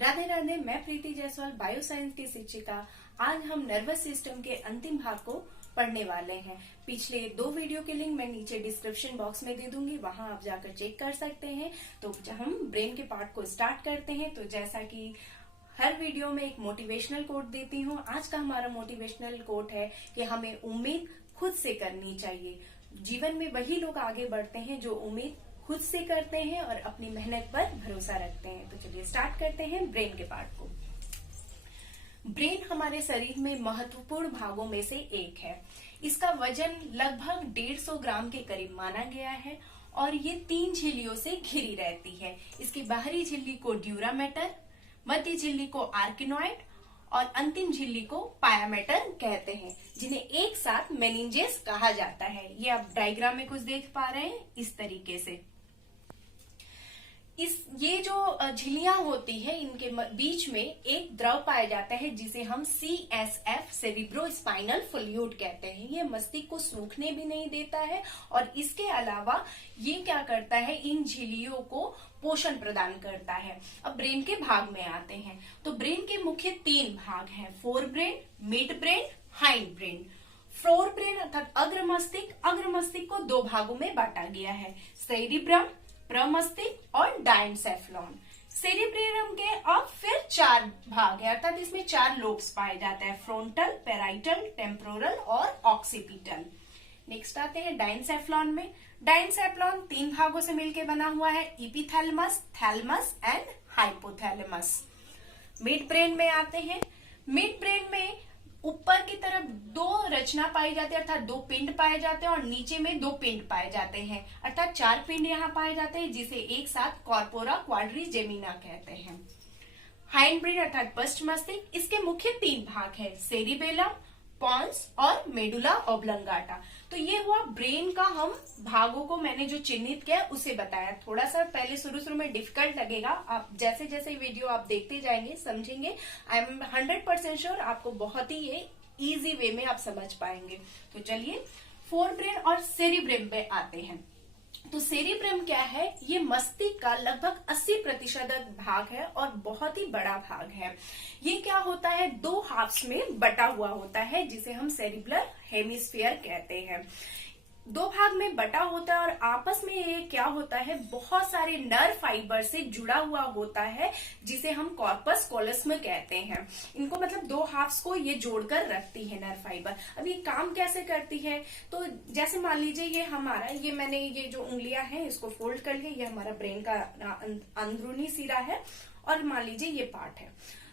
राधे राधे। मैं प्रीति जायसवाल, बायोसाइंस की शिक्षिका। आज हम नर्वस सिस्टम के अंतिम भाग को पढ़ने वाले हैं। पिछले 2 वीडियो के लिंक मैं नीचे डिस्क्रिप्शन बॉक्स में दे दूंगी, वहां आप जाकर चेक कर सकते हैं। तो हम ब्रेन के पार्ट को स्टार्ट करते हैं। तो जैसा कि हर वीडियो में एक मोटिवेशनल कोट देती हूँ, आज का हमारा मोटिवेशनल कोट है कि हमें उम्मीद खुद से करनी चाहिए। जीवन में वही लोग आगे बढ़ते हैं जो उम्मीद खुद से करते हैं और अपनी मेहनत पर भरोसा रखते हैं। तो चलिए स्टार्ट करते हैं ब्रेन के पार्ट को। ब्रेन हमारे शरीर में महत्वपूर्ण भागों में से एक है। इसका वजन लगभग 150 ग्राम के करीब माना गया है और ये 3 झिल्लियों से घिरी रहती है। इसकी बाहरी झिल्ली को ड्यूरा मैटर, मध्य झिल्ली को आर्किनॉइड और अंतिम झिल्ली को पाया मैटर कहते हैं, जिन्हें एक साथ मेनिंजेस कहा जाता है। ये आप डायग्राम में कुछ देख पा रहे हैं इस तरीके से। ये जो झिल्लियां होती है, इनके बीच में एक द्रव पाया जाता है जिसे हम CSF सेरिब्रोस्पाइनल फ्लूइड कहते हैं। ये मस्तिष्क को सूखने भी नहीं देता है और इसके अलावा ये क्या करता है, इन झिल्लियों को पोषण प्रदान करता है। अब ब्रेन के भाग में आते हैं। तो ब्रेन के मुख्य 3 भाग हैं, fore brain, mid brain, hind brain. Fore brain अर्थात अग्र मस्तिष्क को 2 भागों में बांटा गया है, सेरिब्रम, प्रमस्तिष्क और डायनसेफ्लॉन। सेरिब्रम के अब फिर 4 भाग है, अर्थात इसमें 4 लोब्स पाए जाते हैं, फ्रंटल, पेराइटल, टेम्पोरल और ऑक्सीपिटल। नेक्स्ट आते हैं डायनसेफ्लॉन में। डायनसेफ्लॉन 3 भागों से मिलकर बना हुआ है, epithalamus, thalamus and hypothalamus. Mid brain में आते हैं। मिड ब्रेन में ऊपर की तरफ 2 रचना पाई जाती है, अर्थात 2 पिंड पाए जाते हैं और नीचे में 2 पिंड पाए जाते हैं, अर्थात 4 पिंड यहाँ पाए जाते हैं, जिसे एक साथ कॉर्पोरा क्वाड्रिजेमिना कहते हैं। हाइंड ब्रेन अर्थात पश्च मस्तिष्क, इसके मुख्य 3 भाग है, सेरिबेलम, पॉन्स और मेडुला ऑब्लंगाटा। तो ये हुआ ब्रेन का, हम भागों को मैंने जो चिन्हित किया उसे बताया। थोड़ा सा पहले शुरू में डिफिकल्ट लगेगा, आप जैसे जैसे वीडियो आप देखते जाएंगे समझेंगे। आई एम 100% श्योर आपको बहुत ही ये इजी वे में आप समझ पाएंगे। तो चलिए फोर ब्रेन और सेरिब्रम पे आते हैं। तो सेरिब्रम क्या है, ये मस्तिष्क का लगभग 80% भाग है और बहुत ही बड़ा भाग है। ये क्या होता है, 2 हाफ्स में बटा हुआ होता है, जिसे हम सेरिब्रल हेमिस्फीयर कहते हैं। 2 भाग में बटा होता है और आपस में ये क्या होता है, बहुत सारे नर्व फाइबर से जुड़ा हुआ होता है, जिसे हम कॉर्पस कॉलोसम कहते हैं। इनको मतलब 2 हाफ्स को ये जोड़कर रखती है नर्व फाइबर। अब ये काम कैसे करती है, तो जैसे मान लीजिए ये हमारा, ये मैंने ये जो उंगलियां हैं इसको फोल्ड कर लिया, ये हमारा ब्रेन का अंदरूनी सिरा है और मान लीजिए ये पार्ट है।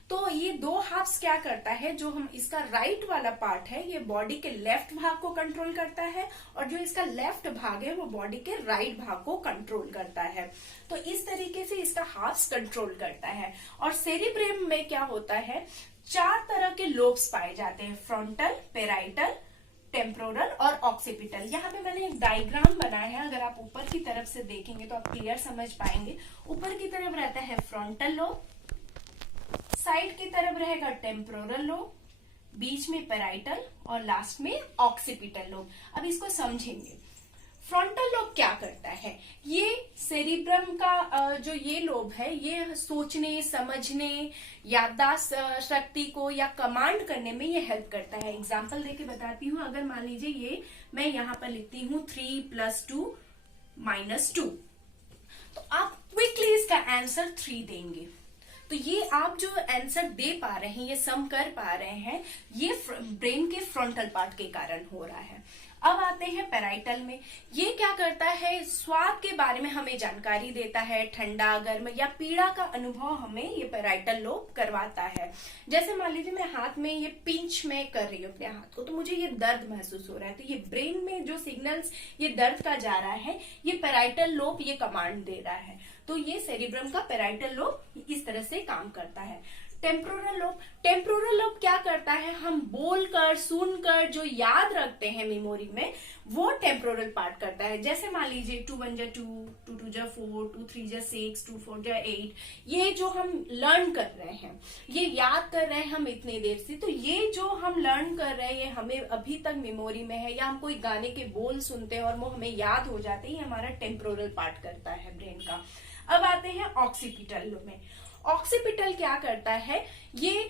तो ये 2 हाफ्स क्या करता है, जो हम इसका राइट वाला पार्ट है ये बॉडी के लेफ्ट भाग को कंट्रोल करता है और जो इसका लेफ्ट भाग है वो बॉडी के राइट भाग को कंट्रोल करता है। तो इस तरीके से इसका हाफ्स कंट्रोल करता है। और सेरिब्रम में क्या होता है, 4 तरह के लोब्स पाए जाते हैं, फ्रंटल, पेराइटल, टेम्पोरल और ऑक्सीपिटल। यहाँ पे मैंने एक डायग्राम बनाया है, अगर आप ऊपर की तरफ से देखेंगे तो आप क्लियर समझ पाएंगे। ऊपर की तरफ रहता है फ्रंटल लोब, साइड की तरफ रहेगा टेम्पोरल लोब, बीच में पेराइटल और लास्ट में ऑक्सीपिटल लोब। अब इसको समझेंगे। फ्रंटल लोब क्या करता है, ये सेरिब्रम का जो ये लोब है, ये सोचने, समझने, याददाश्त शक्ति को या कमांड करने में ये हेल्प करता है। एग्जांपल देके बताती हूँ। अगर मान लीजिए ये मैं यहाँ पर लिखती हूँ 3 + 2 - 2, तो आप क्विकली इसका आंसर 3 देंगे। तो ये आप जो आंसर दे पा रहे हैं, ये सम कर पा रहे हैं, ये ब्रेन के फ्रंटल पार्ट के कारण हो रहा है। अब आते हैं पेराइटल में। ये क्या करता है, स्वाद के बारे में हमें जानकारी देता है, ठंडा, गर्म या पीड़ा का अनुभव हमें ये पेराइटल लोब करवाता है। जैसे मान लीजिए मैं हाथ में ये पिंच में कर रही हूँ अपने हाथ को, तो मुझे ये दर्द महसूस हो रहा है, तो ये ब्रेन में जो सिग्नल्स ये दर्द का जा रहा है, ये पेराइटल लोब ये कमांड दे रहा है। तो ये सेरिब्रम का पेराइटल लोब इस तरह से काम करता है। टेम्पोरल लोब क्या करता है, हम बोलकर, सुनकर जो याद रखते हैं मेमोरी में, वो टेम्पोरल पार्ट करता है। जैसे मान लीजिए 2 × 1 = 2, 2 × 2 = 4, 2 × 3 = 6, 2 × 4 = 8। ये जो हम लर्न कर रहे हैं, ये याद कर रहे हैं हम इतनी देर से, तो ये जो हम लर्न कर रहे हैं, ये हमें अभी तक मेमोरी में है, या हम कोई गाने के बोल सुनते हैं और वो हमें याद हो जाते हैं, ये हमारा टेम्पोरल पार्ट करता है ब्रेन का। अब आते हैं ऑक्सीपिटल में। ऑक्सीपिटल क्या करता है, ये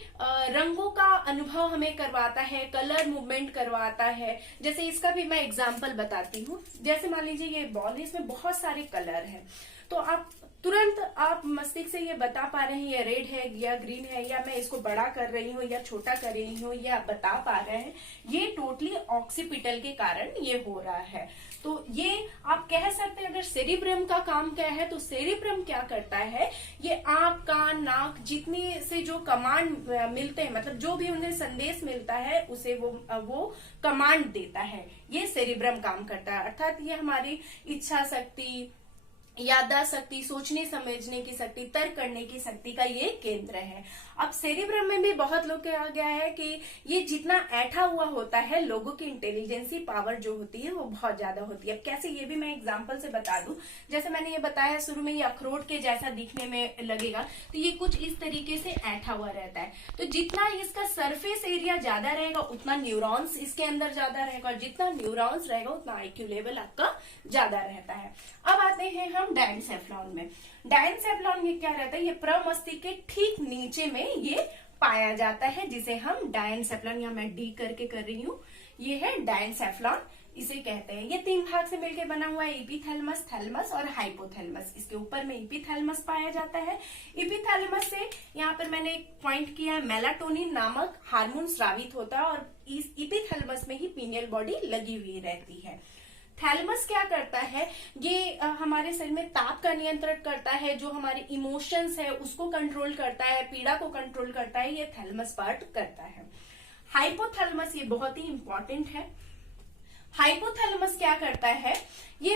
रंगों का अनुभव हमें करवाता है, कलर मूवमेंट करवाता है। जैसे इसका भी मैं एग्जांपल बताती हूँ। जैसे मान लीजिए ये बॉल है, इसमें बहुत सारे कलर हैं, तो आप तुरंत आप मस्तिष्क से ये बता पा रहे हैं ये रेड है या ग्रीन है, या मैं इसको बड़ा कर रही हूँ या छोटा कर रही हूँ, ये आप बता पा रहे हैं। ये टोटली ऑक्सीपिटल के कारण ये हो रहा है। तो ये आप कह सकते हैं अगर सेरिब्रम का काम क्या है, तो सेरिब्रम क्या करता है, ये आंख, कान, नाक जितने से जो कमांड मिलते हैं, मतलब जो भी उन्हें संदेश मिलता है उसे वो कमांड देता है, ये सेरिब्रम काम करता है। अर्थात ये हमारी इच्छा शक्ति, याददाश्त शक्ति, सोचने समझने की शक्ति, तर्क करने की शक्ति का ये केंद्र है। अब सेरिब्रम में भी बहुत लोग कहा गया है कि ये जितना ऐठा हुआ होता है, लोगों की इंटेलिजेंसी पावर जो होती है वो बहुत ज्यादा होती है। अब कैसे, ये भी मैं एग्जांपल से बता दूं। जैसे मैंने ये बताया शुरू में, ये अखरोट के जैसा दिखने में लगेगा, तो ये कुछ इस तरीके से ऐठा हुआ रहता है। तो जितना इसका सरफेस एरिया ज्यादा रहेगा उतना न्यूरॉन्स इसके अंदर ज्यादा रहेगा, और जितना न्यूरॉन्स रहेगा उतना आईक्यू लेवल आपका ज्यादा रहता है। अब आते हैं हम डायनसेफ्लॉन में। डायनसेफ्लॉन ये क्या रहता है, ये प्रमस्तिष्क के ठीक नीचे में ये पाया जाता है, जिसे हम डायनसेफ्लॉन, या मैं डी करके कर रही हूँ, ये है डायनसेफ्लॉन, इसे कहते हैं। ये 3 भाग से मिलकर बना हुआ है, एपिथैलेमस, थैलेमस और हाइपोथैलेमस। इसके ऊपर में एपिथैलेमस पाया जाता है। एपिथैलेमस से यहाँ पर मैंने एक पॉइंट किया है, मेलाटोनिन नामक हार्मोन स्रावित होता है, और इस एपिथैलेमस में ही पीनियल बॉडी लगी हुई रहती है। थैलेमस क्या करता है, ये हमारे शरीर में ताप का नियंत्रण करता है, जो हमारे इमोशंस है उसको कंट्रोल करता है, पीड़ा को कंट्रोल करता है, ये थैलेमस पार्ट करता है। हाइपोथैलेमस ये बहुत ही इंपॉर्टेंट है। हाइपोथैलेमस क्या करता है, ये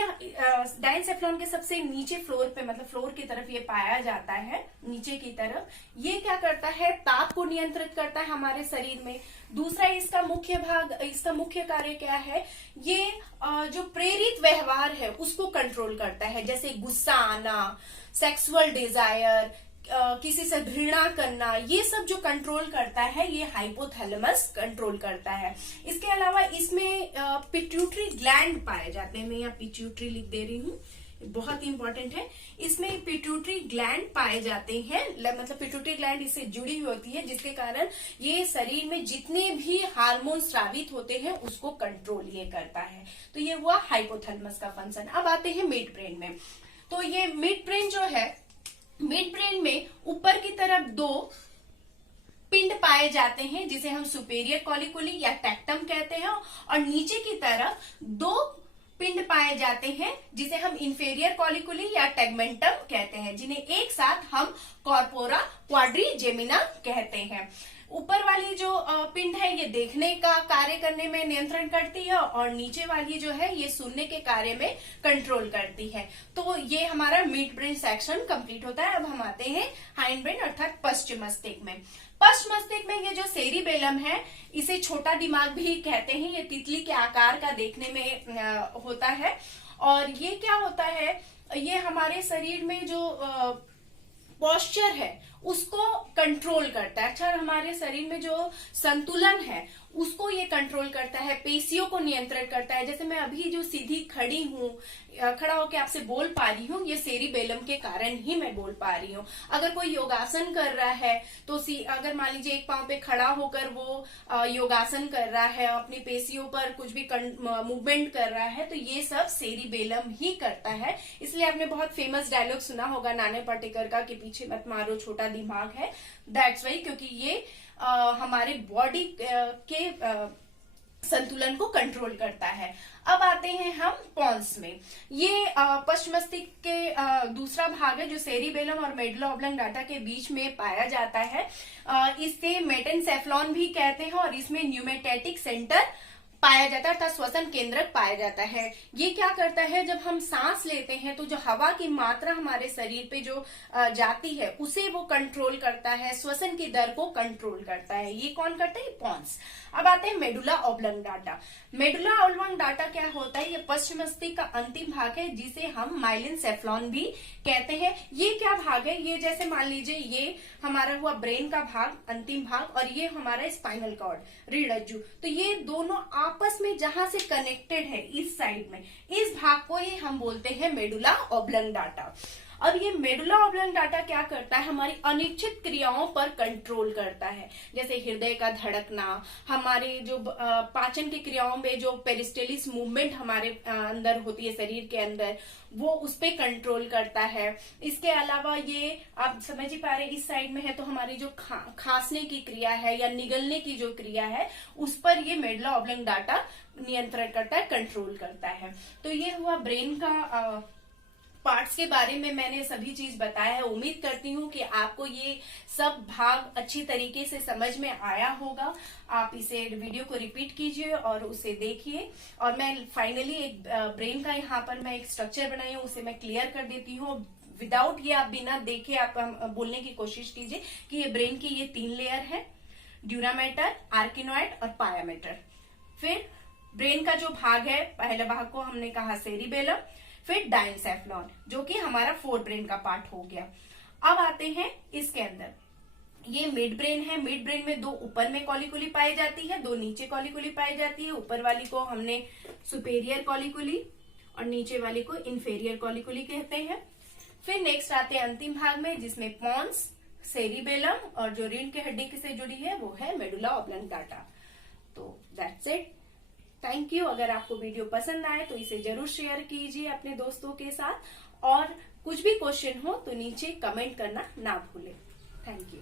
डायनसेफ्लॉन के सबसे नीचे फ्लोर पे, मतलब फ्लोर की तरफ ये पाया जाता है, नीचे की तरफ। ये क्या करता है, ताप को नियंत्रित करता है हमारे शरीर में। दूसरा इसका मुख्य भाग, इसका मुख्य कार्य क्या है, ये जो प्रेरित व्यवहार है उसको कंट्रोल करता है, जैसे गुस्सा आना, सेक्सुअल डिजायर, किसी से घृणा करना, ये सब जो कंट्रोल करता है ये हाइपोथैलेमस कंट्रोल करता है। इसके अलावा इसमें पिट्यूटरी ग्लैंड पाए जाते हैं। मैं यहाँ पिट्यूटरी लिख दे रही हूँ, बहुत इंपॉर्टेंट है। इसमें पिट्यूटरी ग्लैंड पाए जाते हैं, मतलब पिट्यूटरी ग्लैंड इससे जुड़ी हुई होती है, जिसके कारण ये शरीर में जितने भी हार्मोन स्रावित होते हैं उसको कंट्रोल ये करता है। तो ये हुआ हाइपोथैलेमस का फंक्शन। अब आते हैं मिड ब्रेन में। तो ये मिड ब्रेन जो है, मिड ब्रेन में ऊपर की तरफ 2 पिंड पाए जाते हैं, जिसे हम सुपेरियर कॉलिकुली या टेक्टम कहते हैं, और नीचे की तरफ 2 पिंड पाए जाते हैं, जिसे हम इंफेरियर कॉलिकुली या टेगमेंटम कहते हैं, जिन्हें एक साथ हम कॉर्पोरा क्वाड्रिजेमिना कहते हैं। ऊपर वाली जो पिंड है ये देखने का कार्य करने में नियंत्रण करती है, और नीचे वाली जो है ये सुनने के कार्य में कंट्रोल करती है। तो ये हमारा मिड ब्रेन सेक्शन कंप्लीट होता है। अब हम आते हैं हाइंड ब्रेन अर्थात पश्चिम मस्तिष्क में। पश्चिम मस्तिष्क में ये जो सेरिबेलम है, इसे छोटा दिमाग भी कहते हैं, ये तितली के आकार का देखने में होता है। और ये क्या होता है, ये हमारे शरीर में जो पोस्चर है उसको कंट्रोल करता है। अच्छा, हमारे शरीर में जो संतुलन है उसको ये कंट्रोल करता है, पेशियों को नियंत्रित करता है। जैसे मैं अभी जो सीधी खड़ी हूँ, खड़ा होकर आपसे बोल पा रही हूँ, ये सेरिबेलम के कारण ही मैं बोल पा रही हूँ। अगर कोई योगासन कर रहा है तो अगर मान लीजिए एक पांव पे खड़ा होकर वो योगासन कर रहा है, अपनी पेशियों पर कुछ भी मूवमेंट कर रहा है, तो ये सब सेरिबेलम ही करता है। इसलिए आपने बहुत फेमस डायलॉग सुना होगा नाना पाटेकर का कि पीछे मत मारो छोटा दिमाग है। दैट्स वाई, क्योंकि ये हमारे बॉडी के संतुलन को कंट्रोल करता है। अब आते हैं हम पॉन्स में। ये पश्चिम मस्तिष्क के दूसरा भाग है जो सेरिबेलम और मेडुला ऑब्लंगाटा के बीच में पाया जाता है। इसे मेटेनसेफ्लॉन भी कहते हैं, और इसमें न्यूमेटैटिक सेंटर पाया जाता है अर्थात श्वसन केंद्रक पाया जाता है। ये क्या करता है, जब हम सांस लेते हैं तो जो हवा की मात्रा हमारे शरीर पे जो जाती है उसे वो कंट्रोल करता है, श्वसन की दर को कंट्रोल करता है। ये कौन करता है, पॉन्स। अब आते हैं मेडुला ऑब्लंगाटा। मेडुला ऑब्लंगाटा क्या होता है, ये पश्चिम मस्तिष्क का अंतिम भाग है, जिसे हम माइलिनसेफ्लॉन भी कहते हैं। ये क्या भाग है, ये जैसे मान लीजिए ये हमारा हुआ ब्रेन का भाग, अंतिम भाग, और ये हमारा स्पाइनल कॉर्ड, रीढ़ रज्जु। तो ये दोनों आपस में जहां से कनेक्टेड है, इस साइड में, इस भाग को ही हम बोलते हैं मेडुला ऑब्लंगाटा। अब ये मेडुला ऑब्लंगाटा क्या करता है, हमारी अनिश्चित क्रियाओं पर कंट्रोल करता है, जैसे हृदय का धड़कना, हमारे जो पाचन की क्रियाओं में जो पेरिस्टेलिस मूवमेंट हमारे अंदर होती है शरीर के अंदर, वो उस पे कंट्रोल करता है। इसके अलावा ये आप समझ ही पा रहे, इस साइड में है तो हमारी जो खांसने की क्रिया है या निगलने की जो क्रिया है उस पर ये मेडुला ऑब्लंगाटा नियंत्रण करता है, कंट्रोल करता है। तो ये हुआ ब्रेन का पार्ट्स के बारे में मैंने सभी चीज बताया है। उम्मीद करती हूँ कि आपको ये सब भाग अच्छी तरीके से समझ में आया होगा। आप इसे वीडियो को रिपीट कीजिए और उसे देखिए। और मैं फाइनली एक ब्रेन का यहाँ पर मैं एक स्ट्रक्चर बनाई हूँ, उसे मैं क्लियर कर देती हूँ। विदाउट ये आप बिना देखे आप बोलने की कोशिश कीजिए कि ये ब्रेन की ये 3 लेयर है, ड्यूरा मैटर, आर्किनॉइड और पाया मैटर। फिर ब्रेन का जो भाग है, पहले भाग को हमने कहा सेरिबेलम, फिर डायनसेफ्लॉन जो कि हमारा फोर ब्रेन का पार्ट हो गया। अब आते हैं इसके अंदर, ये मिड ब्रेन है। मिड ब्रेन में 2 ऊपर में कॉलिकुली पाई जाती है, 2 नीचे कॉलिकुली पाई जाती है। ऊपर वाली को हमने सुपेरियर कॉलिकुली और नीचे वाली को इंफेरियर कॉलिकुली कहते हैं। फिर नेक्स्ट आते हैं अंतिम भाग में, जिसमें पॉन्स, सेरिबेलम और जो रीढ़ की हड्डी से जुड़ी है वो है मेडुला ऑब्लंगाटा। तो दैट्स इट, थैंक यू। अगर आपको वीडियो पसंद आए तो इसे जरूर शेयर कीजिए अपने दोस्तों के साथ, और कुछ भी क्वेश्चन हो तो नीचे कमेंट करना ना भूलें। Thank you.